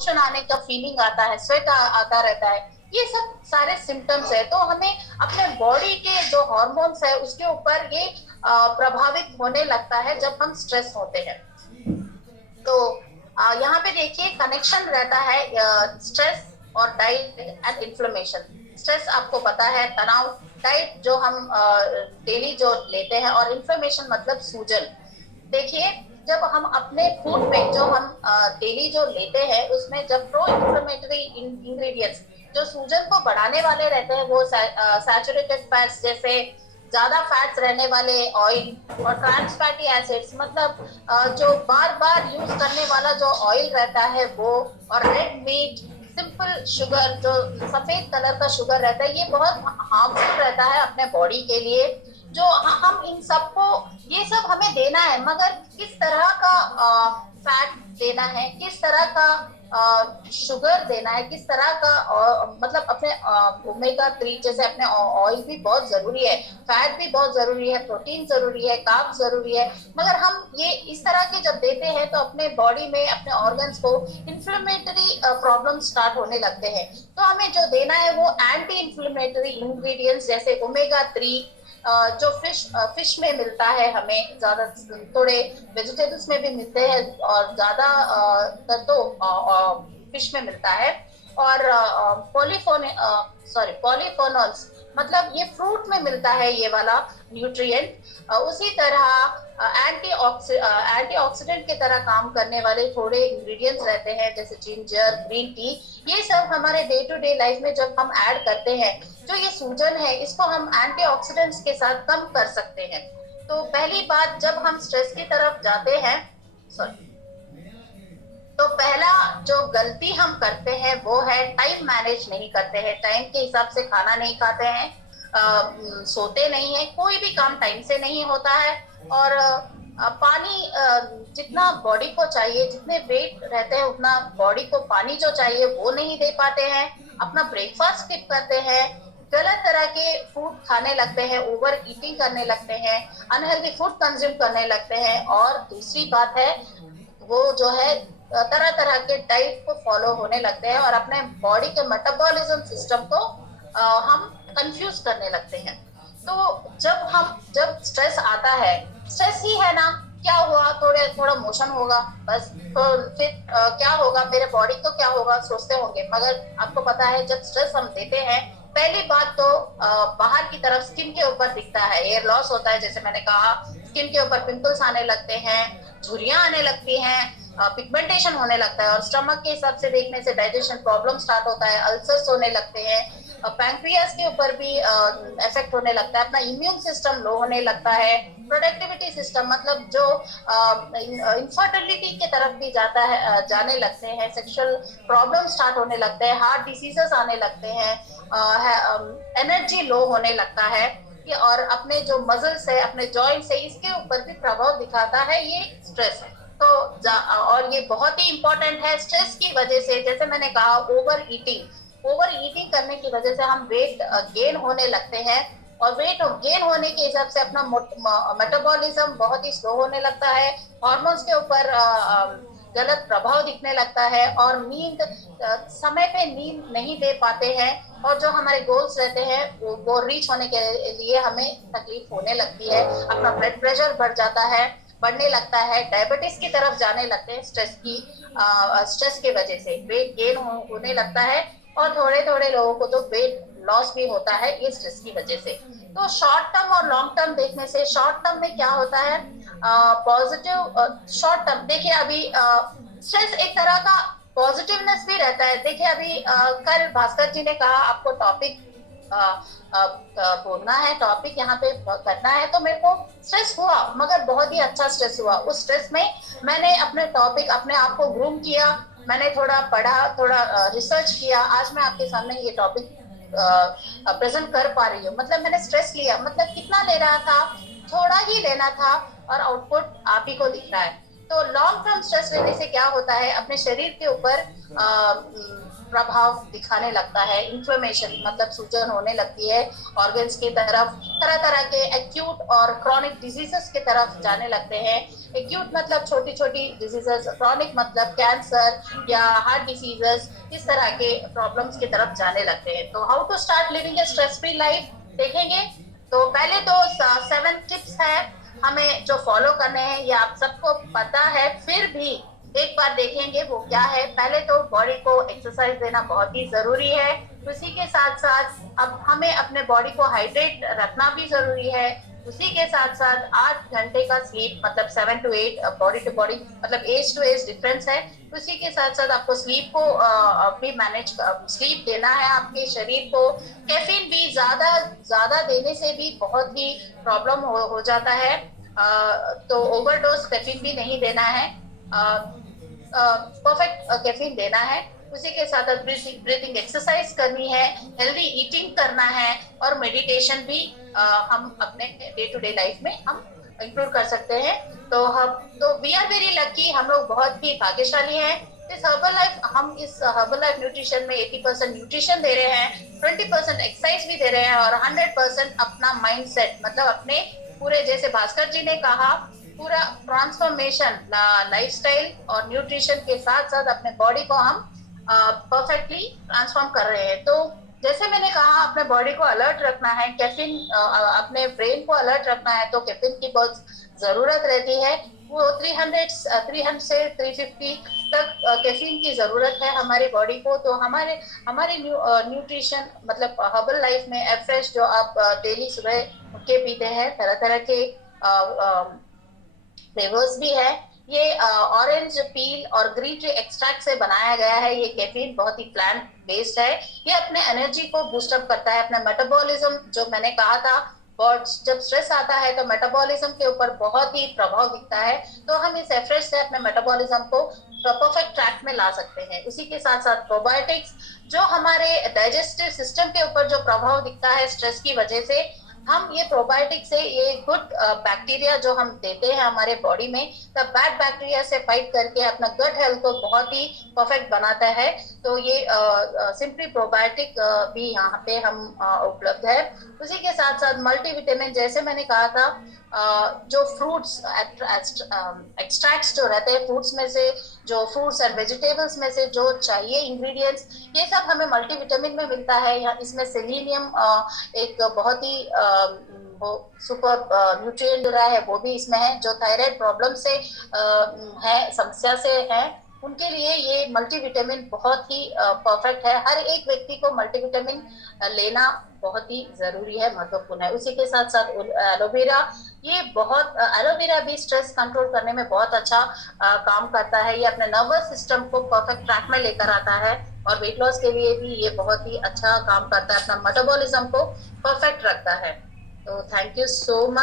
Motion आने का feeling आता है, स्वेट आता रहता है, ये सब सारे सिम्टम्स है। तो हमें अपने बॉडी के जो हार्मोन्स है उसके ऊपर ये प्रभावित होने लगता है जब हम स्ट्रेस होते हैं। तो यहाँ पे देखिए कनेक्शन रहता है स्ट्रेस और डाइट एंड इन्फ्लेमेशन। स्ट्रेस आपको पता है तनाव, डाइट जो हम डेली जो लेते हैं, और इन्फ्लेमेशन मतलब सूजन। देखिए जब हम अपने फूड में जो हम डेली जो लेते हैं उसमें जब प्रो इन्फ्लेमेटरी इंग्रेडिएंट्स जो सूजन को बढ़ाने वाले रहते हैं वो सैचुरेटेड फैट्स जैसे ज्यादा फैट्स रहने वाले ऑयल और ट्रांस फैटी एसिड्स मतलब जो बार बार यूज करने वाला जो ऑयल रहता है वो, और रेड मीट, सिंपल शुगर जो सफेद कलर का शुगर रहता है, ये बहुत हार्मफुल रहता है अपने बॉडी के लिए। जो हम इन सबको ये सब हमें देना है, मगर किस तरह का फैट देना है, किस तरह का शुगर देना है, किस तरह का मतलब अपने ओमेगा 3 जैसे अपने ऑयल भी बहुत जरूरी है, फैट भी बहुत जरूरी है, प्रोटीन जरूरी है, कार्ब जरूरी है, मगर हम ये इस तरह के जब देते हैं तो अपने बॉडी में अपने ऑर्गन्स को इन्फ्लेमेटरी प्रॉब्लम स्टार्ट होने लगते हैं। तो हमें जो देना है वो एंटी इन्फ्लेमेटरी इंग्रेडिएंट्स जैसे ओमेगा 3 जो फिश में मिलता है, हमें ज्यादा, थोड़े वेजिटेबल्स में भी मिलते हैं और ज्यादा तो फिश में मिलता है। और पॉलीफोनॉल्स मतलब ये फ्रूट में मिलता है ये वाला न्यूट्रिएंट। उसी तरह एंटीऑक्सीडेंट की तरह काम करने वाले थोड़े इंग्रेडिएंट्स रहते हैं जैसे जिंजर, ग्रीन टी। ये सब हमारे डे टू डे लाइफ में जब हम ऐड करते हैं, जो ये सूजन है इसको हम एंटीऑक्सीडेंट्स के साथ कम कर सकते हैं। तो पहली बात जब हम स्ट्रेस की तरफ जाते हैं, सॉरी, तो पहला जो गलती हम करते हैं वो है टाइम मैनेज नहीं करते हैं, टाइम के हिसाब से खाना नहीं खाते हैं, सोते नहीं है, कोई भी काम टाइम से नहीं होता है, और पानी जितना बॉडी को चाहिए, जितने वेट रहते हैं उतना बॉडी को पानी जो चाहिए वो नहीं दे पाते हैं, अपना ब्रेकफास्ट स्किप करते हैं, गलत तरह के फूड खाने लगते हैं, ओवर ईटिंग करने लगते हैं, अनहेल्दी फूड कंज्यूम करने लगते हैं, और दूसरी बात है वो जो है तरह तरह के डाइट को फॉलो होने लगते हैं और अपने बॉडी के मेटाबॉलिज्म सिस्टम को हम कंफ्यूज करने लगते हैं। तो जब स्ट्रेस आता है, स्ट्रेस ही है ना, क्या हुआ, थोड़ा मोशन होगा बस, तो फिर क्या होगा, मेरे बॉडी को क्या होगा सोचते होंगे, मगर आपको पता है जब स्ट्रेस हम देते हैं, पहली बात तो बाहर की तरफ स्किन के ऊपर दिखता है, एयर लॉस होता है, जैसे मैंने कहा स्किन के ऊपर पिंपल्स आने लगते हैं, झुर्रियां आने लगती हैं, पिगमेंटेशन होने लगता है, और स्टमक के हिसाब से देखने से डाइजेशन प्रॉब्लम स्टार्ट होता है, अल्सर्स होने लगते हैं, पैंक्रियास के ऊपर भी इफेक्ट होने लगता है, अपना इम्यून सिस्टम लो होने लगता है, प्रोडक्टिविटी सिस्टम मतलब जो इनफर्टिलिटी की तरफ भी जाता है, जाने लगते हैं, सेक्सुअल प्रॉब्लम स्टार्ट होने लगते हैं, हार्ट डिसीजेस आने लगते हैं, एनर्जी लो होने लगता है, और अपने जो मसल्स है, अपने जॉइंट्स है, इसके ऊपर भी प्रभाव दिखाता है ये स्ट्रेस। तो और ये बहुत ही इंपॉर्टेंट है, स्ट्रेस की वजह से जैसे मैंने कहा ओवर ईटिंग करने की वजह से हम वेट गेन होने लगते हैं, और वेट गेन होने के हिसाब से अपना मेटाबॉलिज्म बहुत ही स्लो होने लगता है, हार्मोन्स के ऊपर गलत प्रभाव दिखने लगता है, और नींद समय पे नींद नहीं दे पाते हैं, और जो हमारे गोल्स रहते हैं वो रीच होने के लिए हमें तकलीफ होने लगती है, अपना ब्लड प्रेशर बढ़ने लगता है, डायबिटीज की तरफ जाने लगते हैं, स्ट्रेस की वजह से वेट गेन होने लगता है, और थोड़े थोड़े लोगों को तो वेट लॉस भी होता है ये स्ट्रेस की वजह से। तो शॉर्ट टर्म और लॉन्ग टर्म देखने से, शॉर्ट टर्म में क्या होता है, पॉजिटिव शॉर्ट टर्म देखिए, अभी स्ट्रेस एक तरह का पॉजिटिवनेस भी रहता है। देखिए अभी कल भास्कर जी ने कहा आपको टॉपिक बोलना है, टॉपिक यहाँ पे करना है, तो मेरे को स्ट्रेस हुआ, मगर बहुत ही अच्छा स्ट्रेस हुआ। उस स्ट्रेस में मैंने अपने टॉपिक, अपने आप को ग्रूम किया, मैंने थोड़ा पढ़ा, थोड़ा रिसर्च किया, आज मैं आपके सामने ये टॉपिक प्रेजेंट कर पा रही हूँ। मतलब मैंने स्ट्रेस लिया, मतलब कितना ले रहा था, थोड़ा ही लेना था, और आउटपुट आप ही को दिख रहा है। तो लॉन्ग टर्म स्ट्रेस लेने से क्या होता है, अपने शरीर के ऊपर प्रभाव दिखाने लगता है, इन्फ्लेमेशन मतलब सूजन होने लगती है ऑर्गन्स की तरफ, तरह तरह के एक्यूट और क्रॉनिक डिजीजेस की तरफ जाने लगते हैं। एक्यूट मतलब छोटी छोटी डिजीजेस, क्रॉनिक मतलब कैंसर या हार्ट डिजीजेस, इस तरह के प्रॉब्लम्स की तरफ जाने लगते हैं। तो how to start living a stress free life देखेंगे। तो पहले तो 7 टिप्स है हमें जो फॉलो करने हैं, ये आप सबको पता है, फिर भी एक बार देखेंगे वो क्या है। पहले तो बॉडी को एक्सरसाइज देना बहुत ही जरूरी है। उसी के साथ साथ अब हमें अपने बॉडी को हाइड्रेट रखना भी जरूरी है। उसी के साथ साथ 8 घंटे का स्लीप, मतलब 7 to 8, बॉडी टू बॉडी मतलब एज टू एज डिफरेंस है। उसी के साथ साथ आपको स्लीप को भी मैनेज, स्लीप देना है आपके शरीर को। कैफीन भी ज्यादा ज्यादा देने से भी बहुत ही प्रॉब्लम हो जाता है, तो ओवरडोज कैफीन भी नहीं देना है, परफेक्ट कैफीन देना है। उसी के साथ ब्रीथिंग एक्सरसाइज करनी है, हेल्दी ईटिंग करना है, और मेडिटेशन भी हम अपने डे टू डे लाइफ में हम इंक्लूड कर सकते हैं। तो वी आर वेरी लकी, हम लोग बहुत ही भाग्यशाली हैं। हम इस हर्बल लाइफ न्यूट्रिशन में 80% न्यूट्रिशन दे रहे हैं, 20% एक्सरसाइज भी दे रहे हैं, और 100% अपना माइंड सेट, मतलब अपने पूरे, जैसे भास्कर जी ने कहा, पूरा ट्रांसफॉर्मेशन लाइफस्टाइल और न्यूट्रिशन के साथ साथ अपने बॉडी को हम परफेक्टली ट्रांसफॉर्म कर रहे हैं। तो जैसे मैंने कहा, अपने बॉडी को अलर्ट रखना है, कैफीन, अपने ब्रेन को अलर्ट रखना है, तो कैफीन की बहुत जरूरत रहती है। वो 300 से 350 तक कैफीन की जरूरत है हमारी बॉडी को। तो हमारे न्यूट्रिशन मतलब हर्बल लाइफ में एफ्रेश, जो आप डेली सुबह उठ के पीते हैं, तरह तरह के फ्लेवर्स भी है। ये ऑरेंज पील और ग्रीन टी एक्सट्रैक्ट से बनाया गया है। ये कैफीन बहुत ही प्लांट बेस्ड है। ये अपने एनर्जी को बूस्ट अप करता है, अपना मेटाबॉलिज्म, जो मैंने कहा था, और जब स्ट्रेस आता है तो मेटाबॉलिज्म के ऊपर बहुत ही प्रभाव दिखता है। तो हम इस एफ्रेश से अपने मेटाबॉलिज्म को परफेक्ट ट्रैक में ला सकते हैं। उसी के साथ साथ प्रोबायोटिक्स, जो हमारे डाइजेस्टिव सिस्टम के ऊपर जो प्रभाव दिखता है स्ट्रेस की वजह से, हम ये प्रोबायोटिक से ये गुड बैक्टीरिया जो हम देते हैं हमारे बॉडी में, तब बैड बैक्टीरिया से फाइट करके अपना गट हेल्थ को बहुत ही परफेक्ट बनाता है। तो ये सिंपली प्रोबायोटिक भी यहाँ पे हम उपलब्ध है। उसी के साथ साथ मल्टीविटामिन, जैसे मैंने कहा था, जो फ्रूट्स एक्सट्रैक्ट्स जो रहते हैं फ्रूट्स में से, जो फ्रूट्स एंड वेजिटेबल्स में से जो चाहिए इंग्रेडिएंट्स, ये सब हमें मल्टीविटामिन में मिलता है। इसमें सेलेनियम एक बहुत ही वो सुपर न्यूट्रिएंट रहा है, वो भी इसमें है। जो थायराइड प्रॉब्लम से है, समस्या से है, उनके लिए ये मल्टीविटामिन बहुत ही परफेक्ट है। हर एक व्यक्ति को मल्टीविटामिन लेना बहुत ही जरूरी है, महत्वपूर्ण है। उसी के साथ साथ एलोवेरा, ये बहुत एलोवेरा भी स्ट्रेस कंट्रोल करने में बहुत अच्छा काम करता है। ये अपने नर्वस सिस्टम को परफेक्ट ट्रैक में लेकर आता है, और वेट लॉस के लिए भी ये बहुत ही अच्छा काम करता है, अपना मेटाबॉलिज्म को परफेक्ट रखता है। तो थैंक यू सो मच।